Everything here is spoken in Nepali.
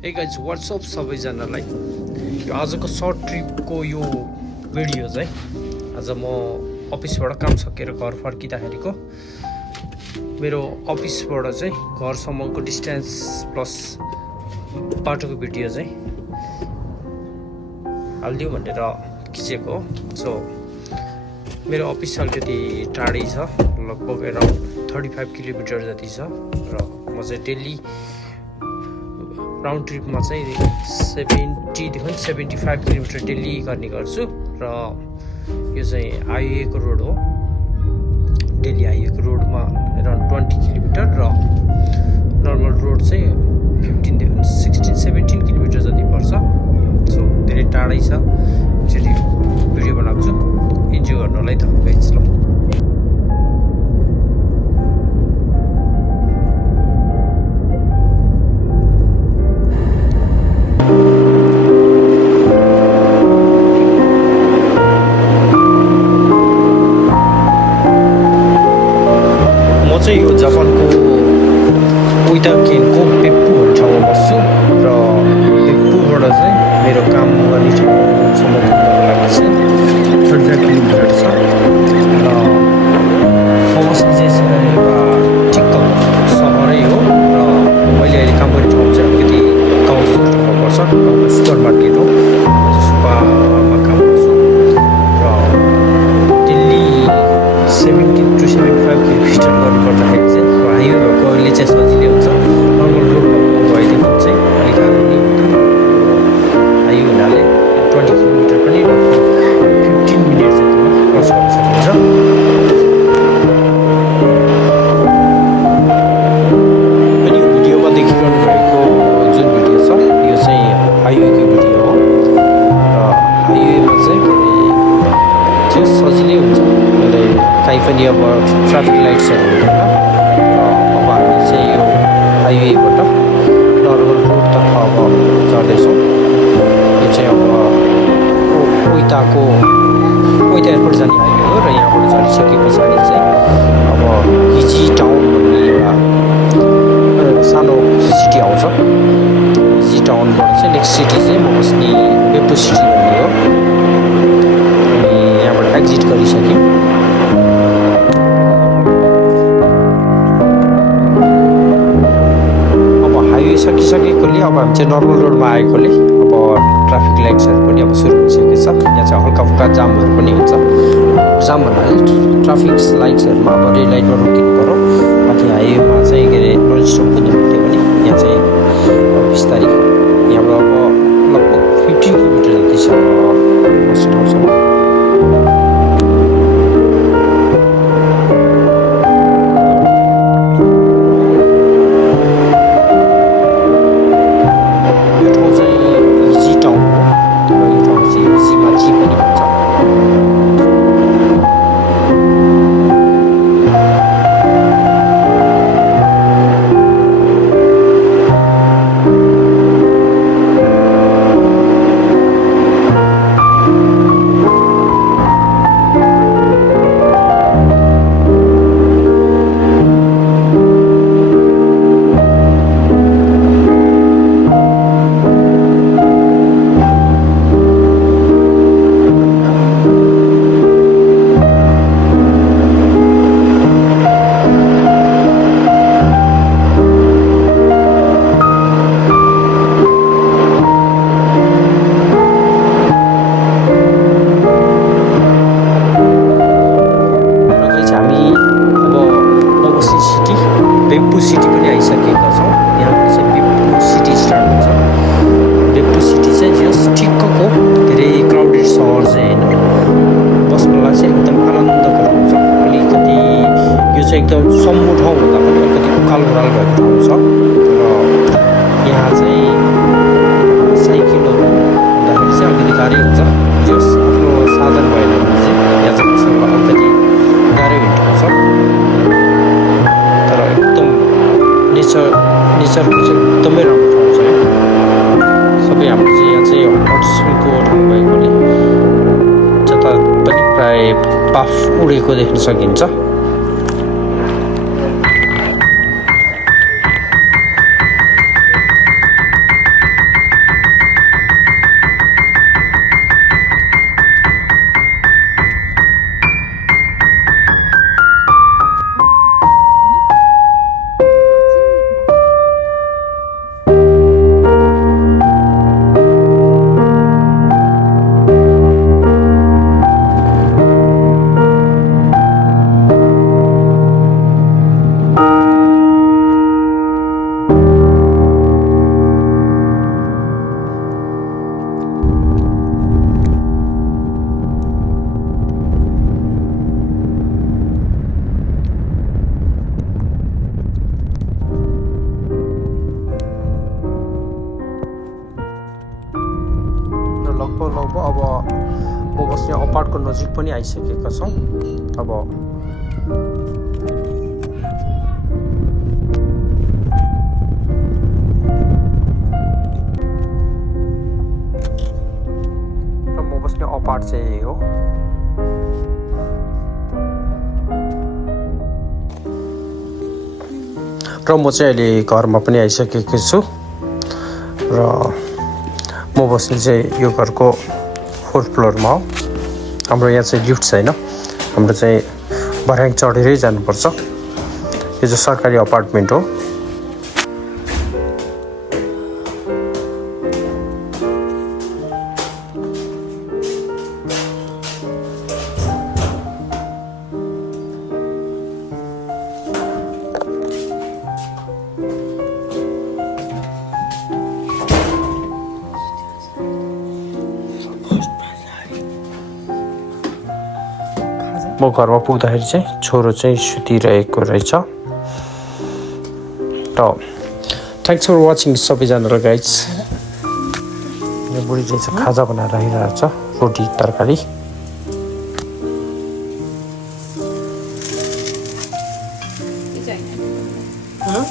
Hey guys, what's up सबैजनालाई यो आजको सर्ट ट्रिपको यो भिडियो चाहिँ आज म अफिसबाट काम सकेर घर फर्किँदाखेरिको मेरो अफिसबाट चाहिँ घरसम्मको डिस्टेन्स प्लस बाटोको भिडियो चाहिँ हालिदिउँ भनेर खिचेको हो। सो मेरो अफिस अलिकति टाढै छ, लगभग अराउन्ड 35 किलोमिटर जति छ र म चाहिँ डेली राउन्ड ट्रिपमा चाहिँ 70 देखि 75 किलोमिटर डेली गर्ने गर्छु र यो चाहिँ हाइवेको रोड हो। डेली हाइवेको रोडमा अराउन्ड 20 किलोमिटर र नर्मल रोड चाहिँ 15 देखि 16-17 किलोमिटर जति पर्छ। सो धेरै टाढै छ। एकचोटि भिडियो बनाएको छु, इन्जोय गर्नलाई त गाइस। ल यो जापानको उइताकेनको बेप्पु भन्ने ठाउँमा बस्छु र बेप्पुबाट चाहिँ मेरो काम गर्ने ठाउँसम्म पुग्नको लागि चाहिँ 35 किलोमिटर छ र म बस्ने चाहिँ एउटा ठिक्क सहरै हो र मैले अहिले काम गर्ने ठाउँ चाहिँ अलिकति गाउँ जस्तो ठाउँमा पर्छ। गाउँको सुपर मार्केट हो, सुपामा काम गर्छु र दिल्ली 70 to 75 किलोमिटर गर्नुपर्दाखेरि चाहिँ हाइवे भएकोले चाहिँ सजिलै हुन्छ। नर्मल रोड भएको भएदेखि चाहिँ अलिक गाह्रो नै हुन्छ। हाइवे हुनाले 20 किलोमिटर पनि लगभग 15 मिनट जतिमा क्रस गर्न सकिन्छ। अनि यो भिडियोमा देखिरहनु भएको जुन भिडियो छ यो चाहिँ हाइवेको भिडियो हो र हाइवेमा चाहिँ त्यो सजिलै हुन्छ। कहीँ पनि अब ट्राफिक लाइट्सहरू हुँदैन र अब हामी चाहिँ यो हाइवेबाट नर्मल रोडतर्फ अब चढ्दैछौँ। यो चाहिँ अब उइता एयरपोर्ट जाने हाइवे हो र यहाँबाट चढिसके पछाडि चाहिँ अब हिजी टाउन भन्ने एउटा सानो सिटी आउँछ। हिजी टाउनबाट चाहिँ नेक्स्ट सिटी चाहिँ म बस्ने बेप्पु सिटी भन्ने हो। अनि यहाँबाट एक्जिट गरिसक्यौँ। सकिसकेकोले अब हामी चाहिँ नर्मल रोडमा आएकोले अब ट्राफिक लाइट्सहरू पनि अब सुरु भइसकेको छ। यहाँ चाहिँ हल्का फुल्का जामहरू पनि हुन्छ। जाम भन्नाले ट्राफिक लाइट्सहरूमा अब रेड लाइटमा रोकिनु पऱ्यो। माथि हाइवेमा चाहिँ के अरे नन स्टप कुद्नु पऱ्यो भने यहाँ चाहिँ बिस्तारै यहाँबाट अब लगभग 15 किलोमिटर जति छ बस्ने ठाउँसम्म। बेप्पु सिटी पनि आइसकेका छौँ। यहाँबाट चाहिँ बेप्पु सिटी स्टार्ट हुन्छ। बेप्पु सिटी चाहिँ जस ठिक्कको धेरै क्राउडेड सहर चाहिँ होइन, बस्नलाई चाहिँ एकदम आनन्दकर हुन्छ। अलिकति यो चाहिँ एकदम सम्मु ठाउँ भन्दा पनि अलिकति उकालो ओह्रालो भएको ठाउँ छ र यहाँ चाहिँ साइकलहरू हुँदाखेरि चाहिँ अलिकति गाह्रै हुन्छ। जस आफ्नो साधन भएन भने चाहिँ यहाँ चाहिँ बस्नको अलिकति गाह्रै हुने ठाउँ छ। तर एकदम नेचरको चाहिँ एकदमै राम्रो ठाउँ छ। सबै हाम्रो चाहिँ यहाँ चाहिँ हट स्प्रिङको ठाउँ भएकोले जता पनि प्राय बाफ उडेको देख्न सकिन्छ। लगभग अब म बस्ने अपार्टको नजिक पनि आइसकेका छौँ। अब र म बस्ने अपार्ट चाहिँ यही हो। र म चाहिँ अहिले घरमा पनि आइसकेको छु र म बस्ने चाहिँ यो घरको 4th फ्लोरमा हो। हाम्रो यहाँ चाहिँ लिफ्ट छैन, हाम्रो चाहिँ भर्याङ चढेरै जानुपर्छ। यो चाहिँ सरकारी अपार्टमेन्ट हो। म घरमा पुग्दाखेरि चाहिँ छोरो चाहिँ सुतिरहेको रहेछ। र थ्याङ्क्स फर वाचिङ सबैजनालाई गाइज। यो बुढीले चाहिँ खाजा बनाएर राखिरहेको छ, रोटी तरकारी। Huh?